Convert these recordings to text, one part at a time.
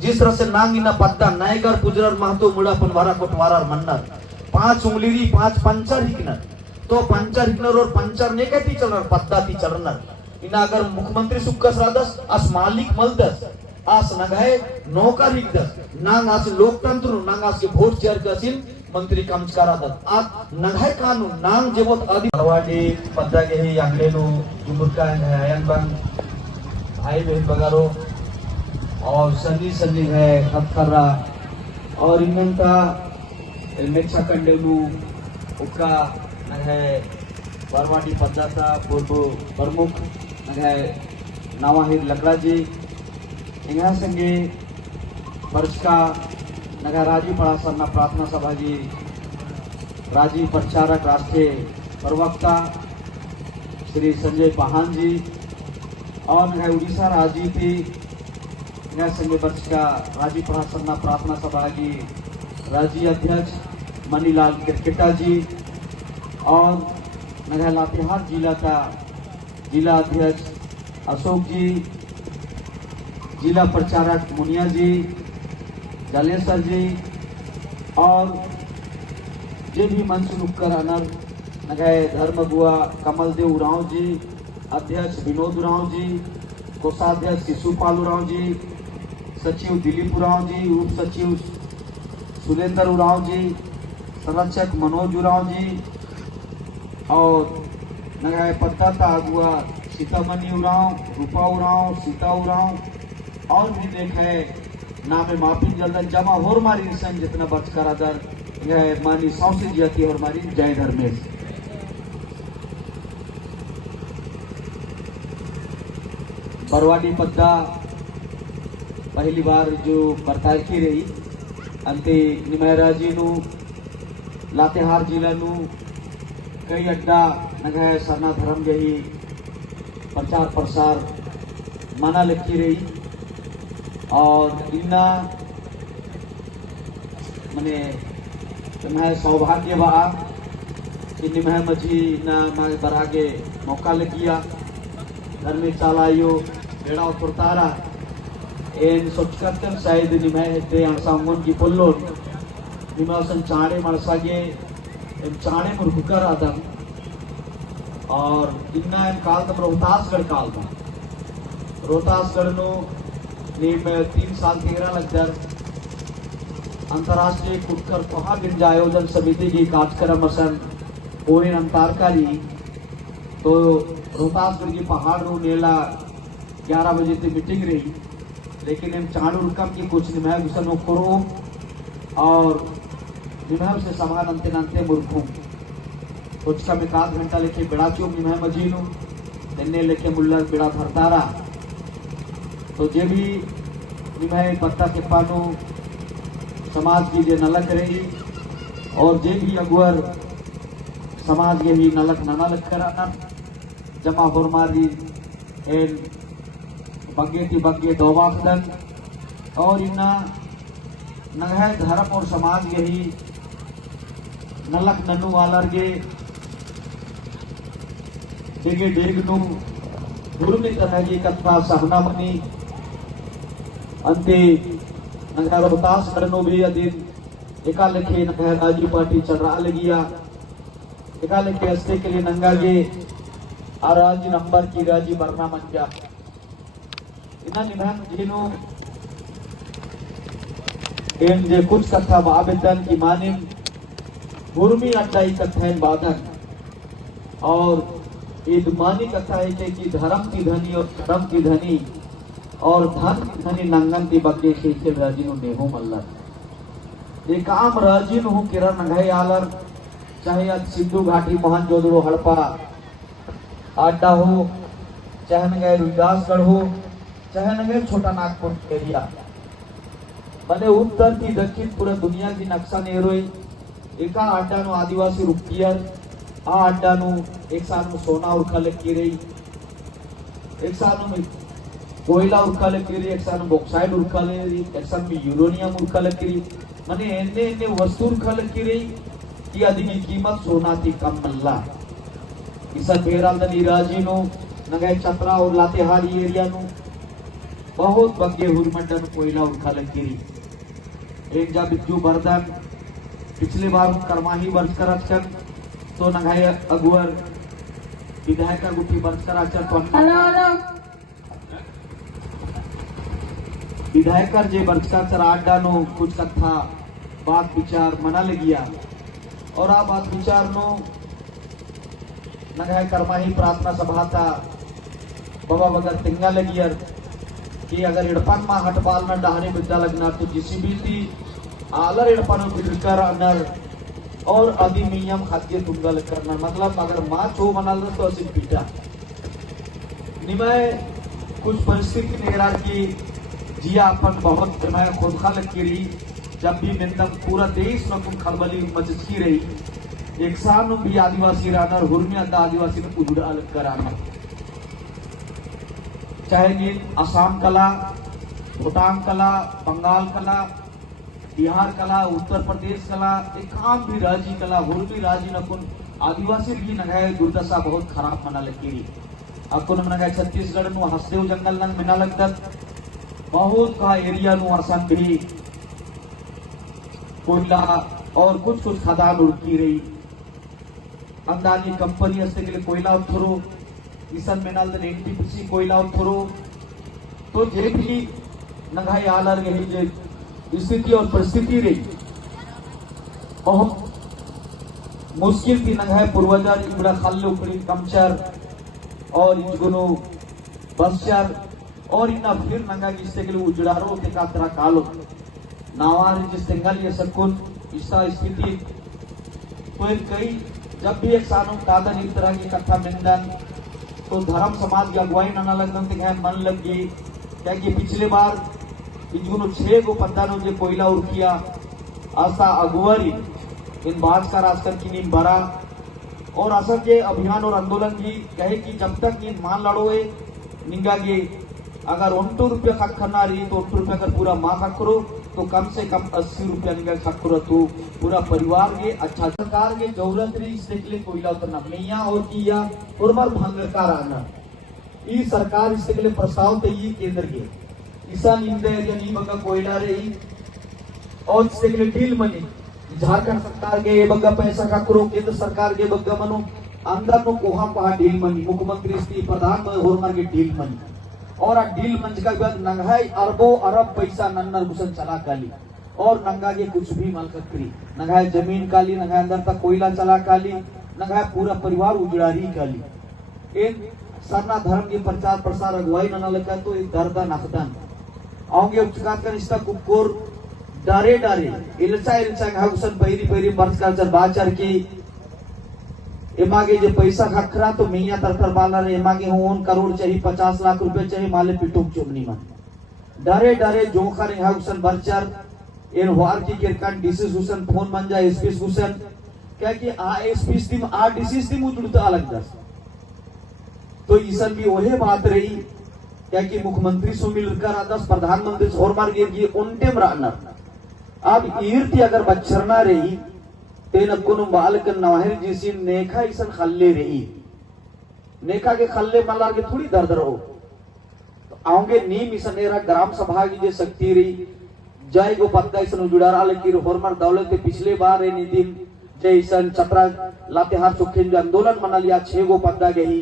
जिस तरह से नांगिना पद्दा नायगर पुजरर महतो मुड़ा पण वारा कोटवारार मन्नर 5 उंगलीरी 5 पंचर हिकनर तो पंचर हिकनर और पंचर ने कहती चलनर पद्दा ती चलनर इना अगर मुख्यमंत्री सुक्कस रादस अस मालिक मलदस आस नगाए नौकर हिकदस नांग आस लोकतंत्र नांग आस के वोट शेयर कसिन मंत्री कमस्कारादत आ नगाए कानून नांग जेवत आदि परवाडी पद्दा के ही अंगलेनु जुमुरका आयन बंग आई बहन बगारो और सनी है खतरा और इनमें का मेक्षा कंडेलू उका है बरवाडी पदार्था पूर्व प्रमुख है नवाहिर लकड़ा जी इंगा संगे वर्ष का नगर राजीव परासरना प्रार्थना सभा जी राजीव प्रचारक राष्ट्रीय प्रवक्ता श्री संजय पाहान जी और नगर उड़ीसा राज्य की संघ वर्ष का राजीव परासरना प्रार्थना सभा की राज्य अध्यक्ष मनीलाल किरकिटा जी और नगर लातेहार जिला का जिला अध्यक्ष अशोक जी, जिला प्रचारक मुनिया जी, जलेसर जी और जे भी मंच नुक्कर अनर नगर धर्म बुआ कमलदेव उरांव जी, अध्यक्ष विनोद उरांव जी, कोषाध्यक्ष शिशुपाल उरांव जी, सचिव दिलीप उरांव जी, उप सचिव सुरेंद्र उरांव जी, संरक्षक मनोज उरांव जी और नगाए पत्ता अगुआ सीतामणि उरांव, रूपा उरांव, सीता उरांव और भी देखे नामे माफी जल्दन जमा होर मारी इंसान जितना बच कर अदर यह मानी सौसे जाती और मारी जय धर्मेश बरवाडी पद्दा पहली बार जो बर्ताव की रही अंते निमयरा जी नु लातेहार जिला नु कई अड्डा नगह सरना धर्म यही प्रचार प्रसार माना लिखी रही और इन्ना मने तुम्हें सौभाग्य बहा कि निमह मझी ना बरागे मौका लगिया घर में चालायो बेड़ा पुरतारा एन सोचकर्तन शायद निमह हेते अंसांगोन की पुल्लोन निमासन चाणे मणसागे एम चाणे मुर्खुकर आदम और इन्ना एम काल तम रोहतासगढ़ काल था रोहतासगढ़ नो नीम 3 साल 13 लगदर अंतर्राष्ट्रीय कुटकर पहा गिरज आयोजन समिति की कार्यक्रम असन ओरिन अंतारकारी तो रोहतासगढ़ की पहाड़ रो नेला 11 बजे से मीटिंग रही लेकिन हम चाणू रुकम की कुछ निमह घुसन करो और निमह से समान अंते नंते मुर्खू कुछ का में 1 घंटा लेके बेड़ा चौक निमह मजीनू दिने लेके मुल्ला बेड़ा भरतारा तो जे भी निमह पत्ता के पानो समाज की जे नलक रही और जे भी अगुअर समाज के ही नलक नलक कराना जमा होरमारी एन बग्गे दौवाखदन और इन्ना नगह धर्म और समाज यही नलक नन्नू वालर गे डेगे डेगनु धुर्मी तरह की कथा सहना मनी अंते नगर रोहतास करनो भी अधीन एका लेखे नगह राजी पार्टी चढ़ा लगिया एका लेखे अस्ते के लिए नंगा गे आराजी नंबर की राजी बरना मंजा इना निधान जिनो एम जे कुछ कथा बाबेतन की माने भूमि अड्डाई कथाएं बाधन और ईदमानी कथा है कि धर्म की धनी और धर्म की धनी और धन की धनी नंगन की बग्गे शेखे राजिनु नेहो मल्लर ये काम राजिनु हूँ किरण नघाई आलर चाहे आज सिंधु घाटी मोहन जोदड़ो हड़पा अड्डा हो चाहे नगाए रुदासगढ़ हो चाहे नगर छोटा नागपुर एरिया मैंने उत्तर की दक्षिण पूरा दुनिया की नक्शा ने रोई एका अड्डा नु आदिवासी रुपियर आ अड्डा नु एक साल में सोना उड़खा की रही एक साल में कोयला उड़खा की रही एक साल में बॉक्साइड उड़खा रही एक साल में यूरोनियम उड़खा की रही मैंने एने वस्तु उड़खा की रही कि आदि की कीमत सोना थी कम मल्ला इस बेराल नीराजी नु नगाय छत्रा और लातेहार एरिया नु बहुत बग्गे हुरमंडन कोयला उठा लगी एक जा बिज्जू बर्दन पिछले बार करमाही वर्ष कर अचन तो नगाय अगुवर विधायक गुटी वर्ष कर अचन तो विधायक जे वर्ष का चराडा नो कुछ कथा बात विचार मना लगिया और आ बात विचार नो नगाय करमाही प्रार्थना सभा था बाबा बगर तिंगा लगियर कि अगर इड़पन मा हटबाल न डहाने बिद्दा लगना तो जिसीबी थी आलर इड़पन बिड़कर अनर और अधिनियम खाद्य तुंगल करना मतलब अगर माँ छो मनाल तो असिल पीटा निमय कुछ परिस्थिति निगरान की जिया अपन बहुत मैं खुद खा लग रही जब भी मिंदम पूरा देश में कुम खलबली मचकी रही एक साल भी आदिवासी रानर हुरमी अद्दा आदिवासी ने उजुड़ा कराना चाहे ये असम कला भूटान कला बंगाल कला बिहार कला उत्तर प्रदेश कला एक काम भी राजी कला हुरमी राजी नकुन आदिवासी भी नगाए दुर्दशा बहुत खराब मना लगी अकुन नगाए छत्तीसगढ़ नु हसदेव जंगल नंग मिना लगता बहुत का एरिया नु असम भी कोयला और कुछ कुछ खदान उड़की रही अंदाजी कंपनी असते के लिए कोयला उठरो इसन मेनाल द एनटीपीसी कोयला उठरो तो जे भी नगाई आलर गही जे स्थिति और परिस्थिति रही बहुत मुश्किल थी नगाई पूर्वजर इबड़ा खल्ले उपरी कमचर और इजगुनो बसचर और इना फिर नगा जिससे के लिए उजड़ारो के कातरा कालो नावार जिस तेंगल ये सकुन इसा स्थिति तो कई जब भी एक सानों दादन इस तरह की कथा मिंदन तो धर्म समाज की अगुवाई न लगन मन लग गई क्या कि पिछले बार इजुनो 6 गो पद्दानों जे कोयला उड़किया आशा अगुवरी इन बात का राजकर की नीम भरा और असर के अभियान और आंदोलन भी कहे कि जब तक इन मान लड़ोए निगागे अगर 1 रुपया खत करना रही तो 1 रुपया अगर पूरा माँ खत करो तो कम से कम 80 रुपया निगा खत करो तो पूरा परिवार के अच्छा सरकार के जरूरत रही इसके लिए कोयला उतरना मैया और किया और मर भंगकार आना ये सरकार इसके लिए प्रस्ताव तो ये केंद्र के ईसा निंदे या नी बगा कोयला रही और इसके लिए डील मनी झारखंड सरकार के बग्गा पैसा का करो केंद्र सरकार के बग्गा मनो अंदर नो कोहा पहा डील मनी मुख्यमंत्री श्री प्रधान होरमर के डील मनी और आ डील मंच का बाद नंगाई अरबों अरब पैसा नन्नर घुसन चला काली और नंगा के कुछ भी माल करी नंगाई जमीन काली नंगाई अंदर तक कोयला चला काली नंगाई पूरा परिवार उजड़ारी काली इन सरना धर्म के प्रचार प्रसार अगुवाई न लगा तो एक दर्दा नखदन आओगे उपचार कर इसका कुकुर डारे डारे इलचा इलचा घाघुसन पैरी पैरी बर्स का जर बाचर की एमागे जो पैसा खखरा तो मियाँ तरतर बाला रे एमागे होन करोड़ चाहिए 50 लाख रुपए चाहिए माले पिटुक चुमनी मन डारे डारे जोखर घाघुसन बर्चर इन वार की किरकन डिसीज हुसन फोन मन जा एसपीस हुसन क्या कि आ एसपीस टीम आ डिसीज टीम उजुड़ता अलग दस तो ईसन भी वही बात रही क्या कि मुख्यमंत्री से मिलकर आदर्श प्रधानमंत्री से और मार गई उनटेम रानर अब ईर्ति अगर बच्चरना रही तेन कुनु बालक नवाहिर जिसी नेखा ईसन खल्ले रही नेखा के खल्ले मल्लार के थोड़ी दर्द रहो तो आओगे नीम ईसन एरा ग्राम सभा की जे शक्ति रही जय गो पत्ता ईसन जुड़ारा लेकिन होरमर दौलत के पिछले बार रे निदिन जय ईसन चतरा लातेहार चुखेन जो आंदोलन मना लिया 6 गो पत्ता गई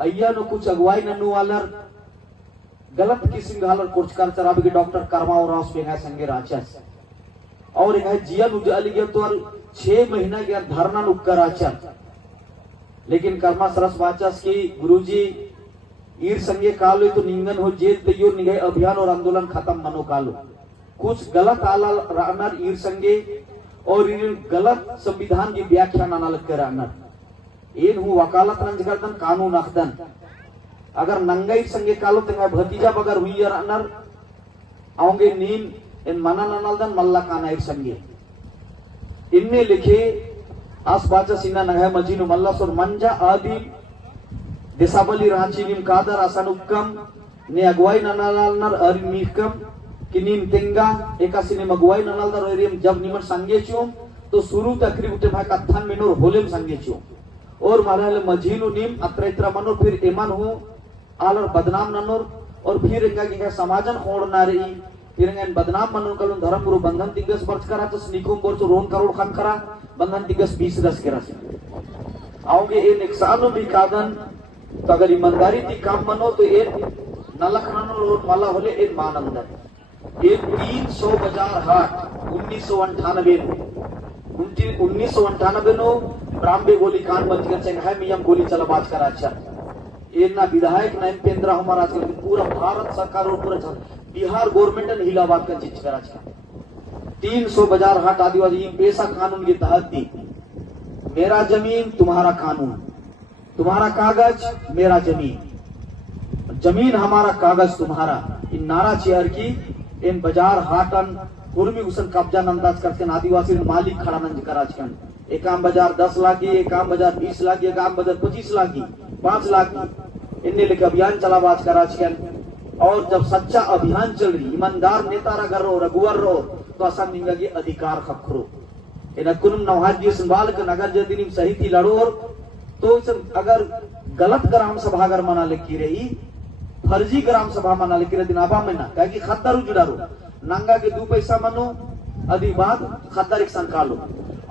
अय्या नो कुछ अगुवाई नन्नू वालर गलत किस्म गालर कुर्चकार चराब के डॉक्टर कर्मा और रास पे है संगे राचस और एक है जियन उजाली गया तो 6 महीना गया धरना नुक्कर आचर लेकिन कर्मा सरस वाचस की गुरुजी ईर संगे कालो तो निंगन हो जेल तैयो निगह अभियान और आंदोलन खत्म मनो कालो कुछ गलत आला रानर ईर संगे और इन गलत संविधान की व्याख्या नाना लग कर रानर इन हूँ वकालत रंज करदन कानून अखदन अगर नंगाई संगे कालो तंगा भतीजा बगर हुई रानर आओगे नीन इन मना ननलदन मल्ला काना एक संगे इनमें लिखे आसपाचा सीना नगह मजीनु मल्ला सुर मंजा आदि दिसाबली रांची निम कादर आसानुक्कम ने अगुवाई ननलनर अरिमीकम किनीम तिंगा एकासी ने अगुवाई ननलदर अरिम जब निमन संगे चुम तो शुरू तकरीब उठे भाई कत्थन मिनोर होलेम संगे चुम और मारे मजीनु नीम अत्रैत्र मनो फिर एमन हूँ आलर बदनाम ननोर और फिर इंगा समाजन होड़नारी फिर बदनाम मनोर कलुन धर्म गुरु बंधन दिग्गस बर्च करा तो निकुम बोर्चो रोन करोड़ खान करा बंधन दिग्गस 20 दस के रस आओगे ये निक्सानो भी कादन तो अगर ईमानदारी थी काम मनो तो ये नलक ननो और माला होले एक मान अंदर ये 300 बाजार हाट 1998 नो ब्राह्मणे गोली कान बंद कर चेंग है मियम गोली चला बाज कर अच्छा ये ना विधायक ना पेंद्रा हमारा आजकल पूरा भारत सरकार और पूरा बिहार गवर्नमेंट ने हिलाबाद का चीज करा 300 बाजार हाट आदिवासी पैसा कानून के तहत दी मेरा जमीन तुम्हारा कानून तुम्हारा कागज मेरा जमीन जमीन हमारा कागज तुम्हारा इन नारा चेयर की इन बाजार हाटन उर्मी हुसन कब्जा अंदाज करते आदिवासी मालिक खड़ा नंज कराचकन एक आम बाजार 10 लाख की एक आम बाजार 20 लाख की एक आम बाजार 25 लाख की 5 लाख की इनने लेकर अभियान चलाबाज कराचकन और जब सच्चा अभियान चल रही ईमानदार नेता रगर रो रघुवर रो तो असम निंगा के अधिकार खखरो इन कुनुम नवहाजी संभाल के नगर जदिन सही थी लड़ो तो अगर गलत ग्राम सभा अगर मना लिखी रही फर्जी ग्राम सभा मना लिखी रही दिनाबा में ना कहे कि खद्दारू जुड़ारो नंगा के 2 पैसा मनो अधिक बाद खद्दार एक संकालो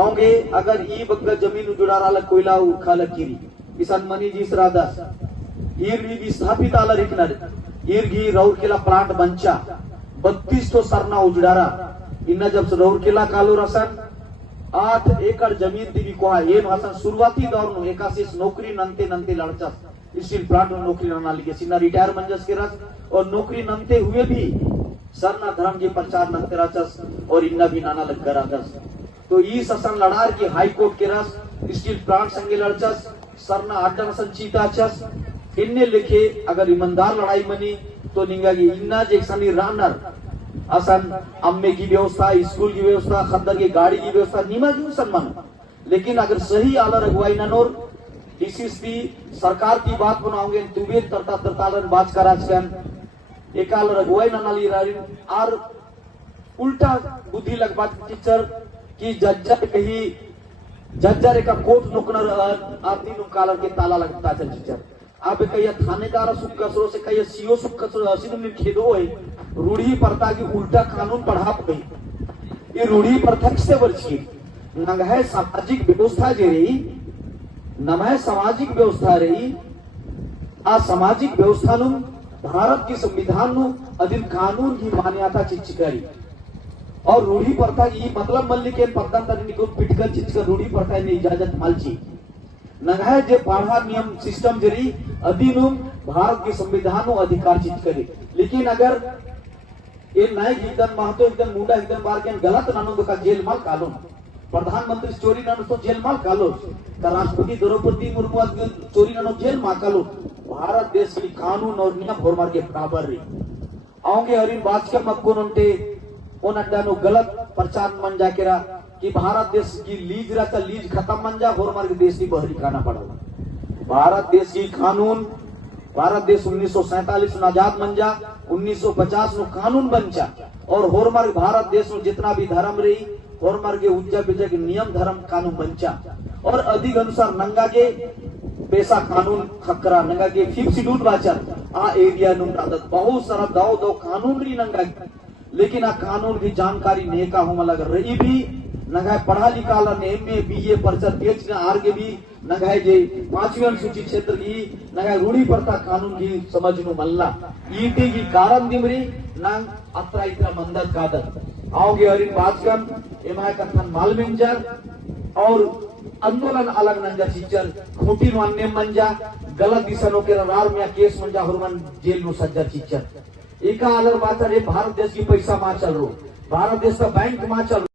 आओगे अगर ई बग्गा जमीन जुड़ा रहा कोयला उखा लकीरी किसान मनी जी श्रादस ईर स्थापित आला रिकनर ईरगी रौरकेला प्लांट बंचा 32 तो सरना उजड़ारा इन्ना जब रौरकेला कालो रसन 8 एकड़ जमीन दिवी को ये हसन शुरुआती दौर नो 81 नौकरी नंते नंते लड़चस स्टील प्लांट में नौकरी रहना लिखे सीना रिटायर मंजस के रस और नौकरी नंते हुए भी सरना धर्म के प्रचार नंते रचस और इन्ना भी नाना लग गरागस तो ई ससन लड़ार की हाई कोर्ट के रस स्टील प्लांट संगे लड़चस सरना आटन संचीता चस इनने लिखे अगर ईमानदार लड़ाई मनी तो निंगा की इन्ना जेक्सनी रनर असन अम्मे की व्यवस्था स्कूल की व्यवस्था खद्दर की गाड़ी की व्यवस्था नीमा क्यों सम्मान लेकिन अगर सही आला रघुवाई ननोर डीसीसी सरकार की बात बनाओगे तुबे तरता तरतालन बात कराचकन एक आला रघुवाई ननाली रारिन और उल्टा बुद्धि लग बात टीचर की जज्जर कही जज्जर का कोट नुकनर आदमी नुकालर के ताला लगता चल टीचर अब कहिया थानेदार सुख कसरो से कहिया सीओ सुख कसरो असिन में खेदो है रूढ़ी प्रथा की उल्टा कानून पढ़ा गई ये रूढ़ी प्रथा से वर्षी नंगह सामाजिक व्यवस्था जे रही नमह सामाजिक व्यवस्था रही आ सामाजिक व्यवस्था नु भारत की संविधान नु अधीन कानून की मान्यता चिचकारी और रूढ़ी प्रथा की मतलब मल्ली के पद्धत तरीके को पिटकर चिचकर रूढ़ी प्रथा ने इजाजत मालची नगह जे पाढ़ा नियम सिस्टम जरी अधीनुम भारत की संविधान अधिकार चित करे लेकिन अगर ये नए एकदम महतो एकदम मुंडा एकदम बार के गलत नानो का जेल माल कालो प्रधानमंत्री चोरी नानो तो जेल माल कालो राष्ट्रपति द्रौपदी मुर्मू चोरी नानो जेल माल कालो भारत देश की कानून और नियम होरमार के बराबर रही आओगे हरिन बाजकर मक्कोन उनटे उन अड्डानो गलत प्रचार मन जाकेरा कि भारत देश की लीज रहता लीज खत्म मन जा होरमार के देश की बहरी खाना पड़ा भारत देश की कानून भारत देश 1947 में आजाद बन जा 1950 में कानून बन जा और होरमार भारत देश में जितना भी धर्म रही होरमार के उज्जा बिजा के नियम धर्म कानून बन जा और अधिक अनुसार नंगा के पैसा कानून खकरा नंगा के 5th शेड्यूल बाचा आ एरिया नु आदत बहुत सारा दो कानून रही नंगा लेकिन आ कानून की जानकारी नेका हो लग रही भी नगाय पढ़ा लिखा ने एमए बीए परिषद पीएचडी आरगे भी नगाय जे 5वीं अनुसूचित क्षेत्र की नगाय रूढ़ी प्रथा कानून की समझनु मल्ला ईटी की कारण दिमरी नंग अत्रा इतना मंदत कादत आओगे हरिन बाजकन एमाय कथन मालमिंजर और आंदोलन अलग नंजा चीचर खोटी मान्य मंजा गलत दिशा नो के रार में केस मंजा हुरमन जेल नो सज्जर चीचर एका अलग बात है भारत देश की पैसा मा चल रो भारत देश का बैंक मा चल